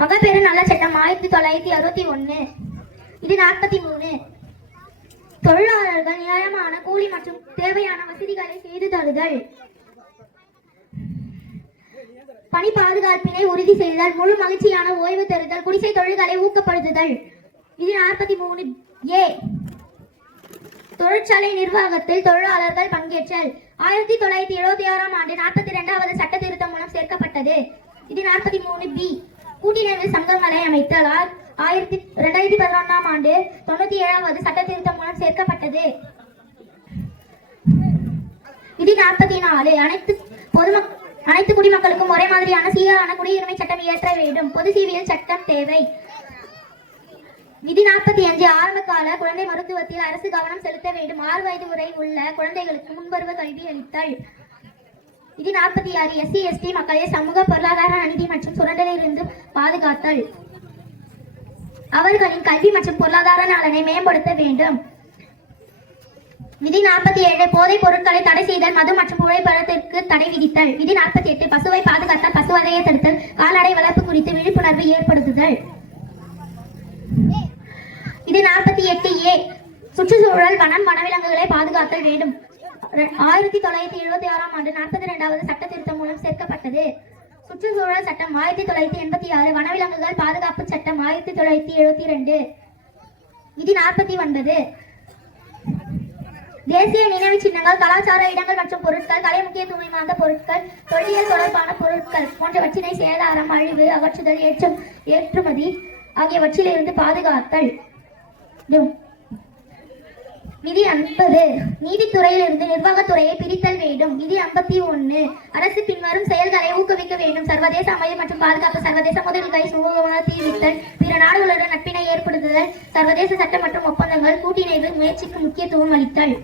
மகப்பேறு நல சட்டம் 1961. இது 43. தொழிலாளர்கள் நியாயமான கூலி மற்றும் தேவையான வசதிகளை செய்து தருதல். பணி பாதுகாப்பினை உறுதி செய்தல். முழு மகிழ்ச்சியான ஓய்வு தருதல். குடிசை தொழில்களை ஊக்கப்படுத்துதல். இது 43A. தொழிற்சாலை நிர்வாகத்தில் தொழிலாளர்கள் பங்கேற்றல் 1976ஆம் ஆண்டு 42வது சட்ட திருத்தம் மூலம் சேர்க்கப்பட்டது. இது 43B. கூட்டுறவு சங்கங்களை அமைத்தல் 2011ஆம் ஆண்டு 97வது சட்ட திருத்தம் மூலம் சேர்க்கப்பட்டது. இது 44. அனைத்து குடிமக்களுக்கும் ஒரே மாதிரியான சீரான குடியுரிமை சட்டம் இயற்ற வேண்டும். பொது சிவியல் சட்டம் தேவை. விதி 45. ஆரம்ப கால குழந்தை மருத்துவத்தில் அரசு கவனம் செலுத்த வேண்டும். 6 வயது வரை உள்ள குழந்தைகளுக்கு முன்பருவ கல்வி அளித்தல். இது 46. SC ST மக்களை சமூக பொருளாதார அநீதி மற்றும் சுரண்டலிலிருந்து பாதுகாத்தல். அவர்களின் கல்வி மற்றும் பொருளாதார நலனை மேம்படுத்த வேண்டும். விதி 47. போதைப் பொருட்களை தடை செய்தல். மது மற்றும் புகைப்பழத்திற்கு தடை விதித்தல். விதி 48. பசுவை பாதுகாத்தல். பசுவதையை தடுத்தல். கால்நடை வளர்ப்பு குறித்து விழிப்புணர்வு ஏற்படுத்துதல். இது 48A. சுற்றுச்சூழல் வனம் வனவிலங்குகளை பாதுகாத்தல் வேண்டும். 1976ஆம் ஆண்டு 42வது சட்ட திருத்தம் மூலம் சேர்க்கப்பட்டது. சுற்றுச்சூழல் சட்டம் 1986. வனவிலங்குகள் பாதுகாப்பு சட்டம் 1972. விதி 49. தேசிய நினைவு சின்னங்கள், கலாச்சார இடங்கள் மற்றும் பொருட்கள், கலை முக்கியத்துவம் வாய்ந்த பொருட்கள், தொல்லியல் தொடர்பான பொருட்கள் போன்றவற்றினை சேதாரம், அழிவு, அகற்றுதல், ஏற்றுமதி ஆகியவற்றிலிருந்து பாதுகாத்தல். விதி 50. நீதித்துறையிலிருந்து நிர்வாகத்துறையை பிரித்தல் வேண்டும். விதி 51. அரசு பின்வரும் செயல்களை ஊக்குவிக்க வேண்டும். சர்வதேச அமைதி மற்றும் பாதுகாப்பு, சர்வதேச முதலீடுகளை சுமூகமாக தீர்வித்தல், பிற நாடுகளுடன் நட்பினை ஏற்படுத்துதல், சர்வதேச சட்டம் மற்றும் ஒப்பந்தங்கள், கூட்டிணைவு முயற்சிக்கு முக்கியத்துவம் அளித்தல்.